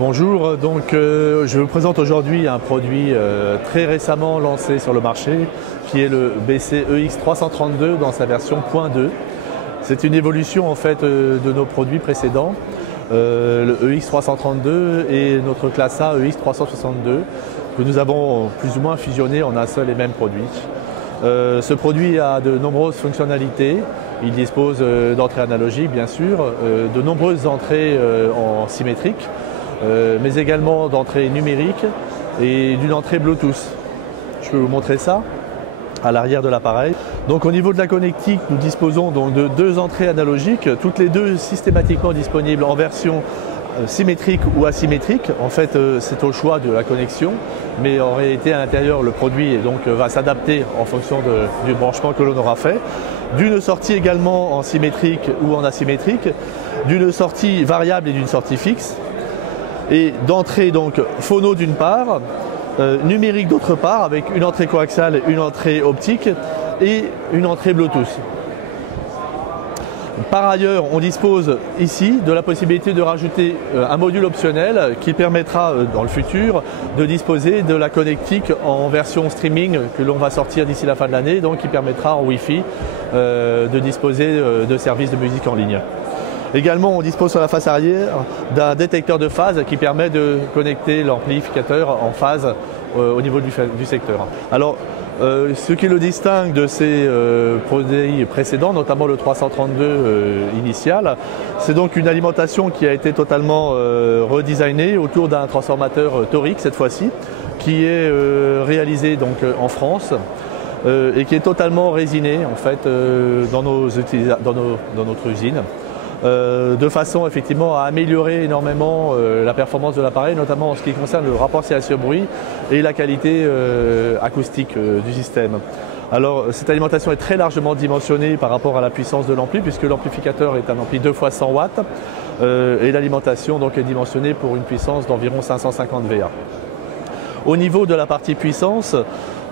Bonjour, je vous présente aujourd'hui un produit très récemment lancé sur le marché qui est le BC EX332 dans sa version .2. C'est une évolution en fait de nos produits précédents, le EX332 et notre classe A EX362 que nous avons plus ou moins fusionné en un seul et même produit. Ce produit a de nombreuses fonctionnalités. Il dispose d'entrées analogiques bien sûr, de nombreuses entrées en symétrique, mais également d'entrée numérique et d'une entrée Bluetooth. Je peux vous montrer ça à l'arrière de l'appareil. Donc au niveau de la connectique, nous disposons donc de deux entrées analogiques, toutes les deux systématiquement disponibles en version symétrique ou asymétrique. En fait, c'est au choix de la connexion, mais en réalité à l'intérieur, le produit va s'adapter en fonction du branchement que l'on aura fait. D'une sortie également en symétrique ou en asymétrique, d'une sortie variable et d'une sortie fixe. Et d'entrée donc phono d'une part, numérique d'autre part, avec une entrée coaxiale, une entrée optique et une entrée Bluetooth. Par ailleurs, on dispose ici de la possibilité de rajouter un module optionnel qui permettra dans le futur de disposer de la connectique en version streaming que l'on va sortir d'ici la fin de l'année, donc qui permettra en Wi-Fi de disposer de services de musique en ligne. Également, on dispose sur la face arrière d'un détecteur de phase qui permet de connecter l'amplificateur en phase au niveau du secteur. Alors, ce qui le distingue de ces produits précédents, notamment le 332 initial, c'est donc une alimentation qui a été totalement redesignée autour d'un transformateur torique cette fois-ci, qui est réalisé donc en France et qui est totalement résiné en fait dans notre usine. De façon effectivement à améliorer énormément la performance de l'appareil, notamment en ce qui concerne le rapport qualité-bruit et la qualité acoustique du système. Alors cette alimentation est très largement dimensionnée par rapport à la puissance de l'ampli, puisque l'amplificateur est un ampli 2 x 100 watts et l'alimentation donc est dimensionnée pour une puissance d'environ 550 VA. Au niveau de la partie puissance,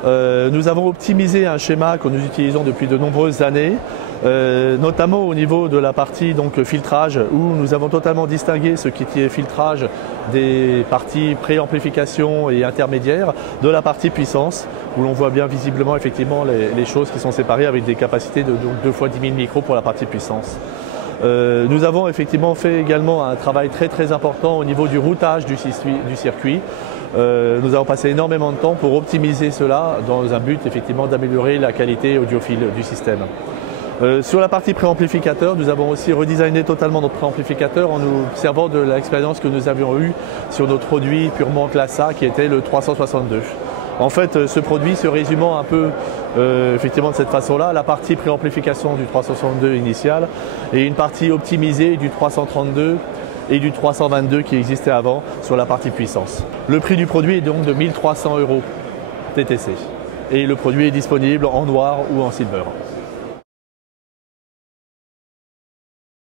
nous avons optimisé un schéma que nous utilisons depuis de nombreuses années, notamment au niveau de la partie filtrage, où nous avons totalement distingué ce qui est filtrage des parties pré-amplification et intermédiaires de la partie puissance, où l'on voit bien visiblement effectivement les choses qui sont séparées avec des capacités de 2 x 10 000 micros pour la partie puissance. Nous avons effectivement fait également un travail très important au niveau du routage du circuit. Nous avons passé énormément de temps pour optimiser cela dans un but effectivement d'améliorer la qualité audiophile du système. Sur la partie préamplificateur, nous avons aussi redesigné totalement notre préamplificateur en nous servant de l'expérience que nous avions eue sur notre produit purement classe A qui était le 362. En fait, ce produit se résumant un peu effectivement de cette façon-là, la partie préamplification du 362 initial et une partie optimisée du 332 et du 322 qui existait avant sur la partie puissance. Le prix du produit est donc de 1 300 € TTC et le produit est disponible en noir ou en silver.